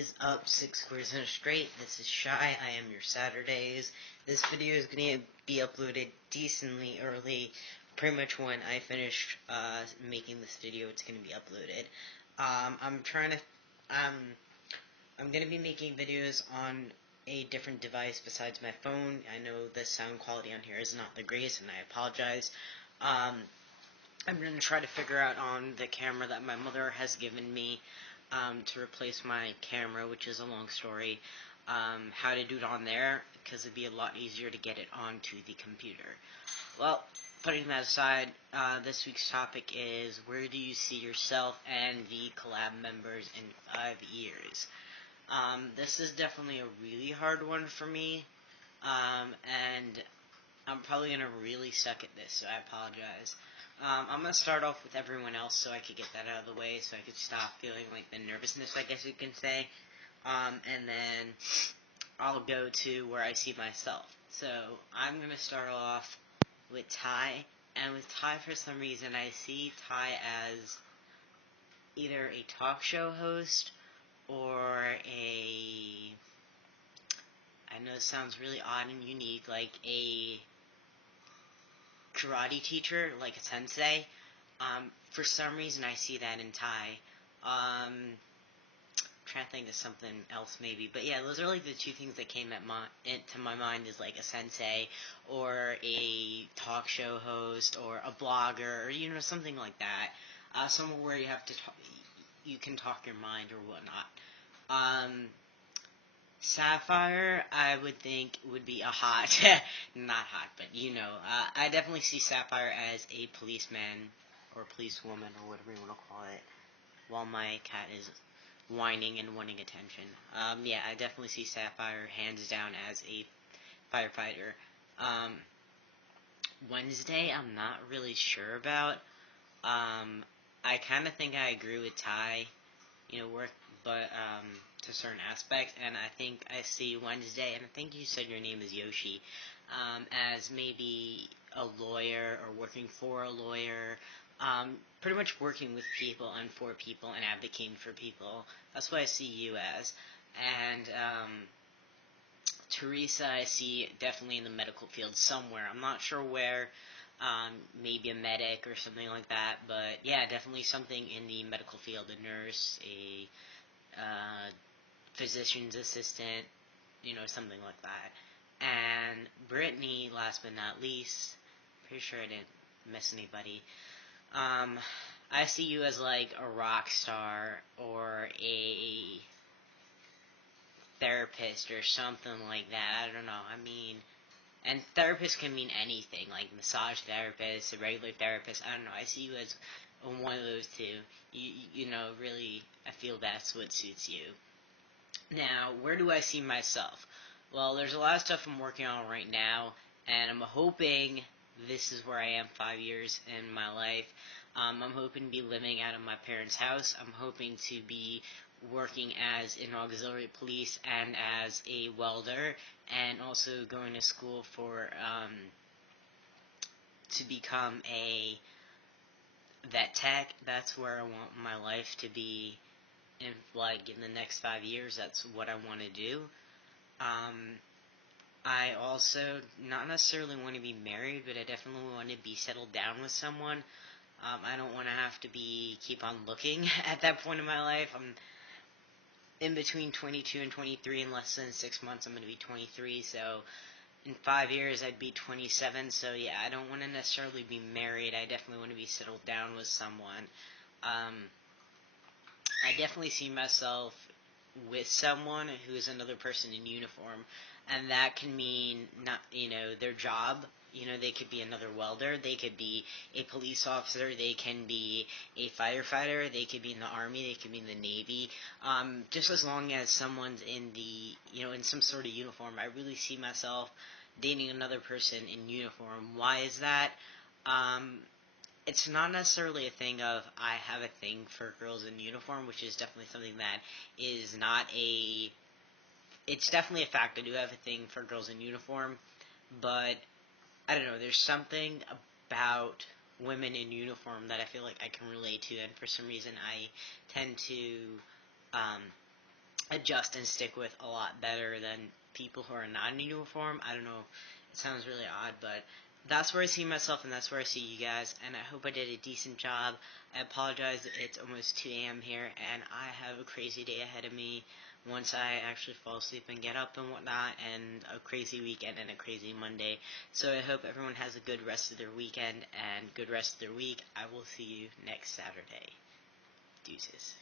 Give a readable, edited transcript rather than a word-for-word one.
is up, 6 squares in a straight? This is Shy. I am your Saturdays. This video is going to be uploaded decently early. Pretty much when I finish making this video, it's going to be uploaded. I'm going to be making videos on a different device besides my phone. I know the sound quality on here is not the greatest, and I apologize. I'm going to try to figure out on the camera that my mother has given me to replace my camera, which is a long story, how to do it on there, because it'd be a lot easier to get it onto the computer. Well, putting that aside, this week's topic is, where do you see yourself and the collab members in 5 years? This is definitely a really hard one for me, and I'm probably going to really suck at this, so I apologize. I'm going to start off with everyone else so I could get that out of the way, so I could stop feeling like the nervousness, I guess you can say. And then I'll go to where I see myself. So I'm going to start off with Ty. And with Ty, for some reason, I see Ty as either a talk show host or I know this sounds really odd and unique, like a karate teacher, like a sensei. For some reason, I see that in Ty. I'm trying to think of something else maybe, but yeah, those are like the two things that came to my mind, is like a sensei or a talk show host or a blogger, or something like that. Somewhere where you have to you can talk your mind or whatnot. Sapphire, I would think, would be a hot, not hot, but I definitely see Sapphire as a policeman, or policewoman, or whatever you want to call it, while my cat is whining and wanting attention. Yeah, I definitely see Sapphire, hands down, as a firefighter. Wednesday, I'm not really sure about. I kind of think I agree with Ty, but to certain aspects, and I think I see Wednesday, and I think you said your name is Yoshi, as maybe a lawyer or working for a lawyer, pretty much working with people and for people and advocating for people. That's what I see you as. And Teresa, I see definitely in the medical field somewhere. I'm not sure where. Maybe a medic or something like that, but yeah, definitely something in the medical field, a nurse, a physician's assistant, something like that. And Brittany, last but not least, pretty sure I didn't miss anybody. I see you as like a rock star or a therapist or something like that. I don't know. And therapist can mean anything, like massage therapist, a regular therapist. I don't know. I see you as one of those two. Really, I feel that's what suits you. Now, where do I see myself? Well, there's a lot of stuff I'm working on right now, and I'm hoping this is where I am 5 years in my life. I'm hoping to be living out of my parents' house. I'm hoping to be working as an auxiliary police and as a welder, and also going to school to become a vet tech. That's where I want my life to be in the next 5 years. That's what I want to do. I also not necessarily want to be married, but I definitely want to be settled down with someone. I don't want to have to keep on looking at that point in my life. I'm in between 22 and 23. In less than 6 months, I'm going to be 23, so in 5 years, I'd be 27, so yeah, I don't want to necessarily be married. I definitely want to be settled down with someone. I definitely see myself with someone who is another person in uniform, and that can mean not, their job. They could be another welder, they could be a police officer, they can be a firefighter, they could be in the Army, they could be in the Navy. Just as long as someone's in in some sort of uniform, I really see myself dating another person in uniform. Why is that? It's not necessarily a thing of I have a thing for girls in uniform, which is definitely something that is not it's definitely a fact. I do have a thing for girls in uniform, but I don't know, there's something about women in uniform that I feel like I can relate to, and for some reason I tend to adjust and stick with a lot better than people who are not in uniform. I don't know, it sounds really odd, but that's where I see myself and that's where I see you guys, and I hope I did a decent job. I apologize, it's almost 2 a.m. here, and I have a crazy day ahead of me once I actually fall asleep and get up and whatnot, and a crazy weekend and a crazy Monday. So I hope everyone has a good rest of their weekend and good rest of their week. I will see you next Saturday. Deuces.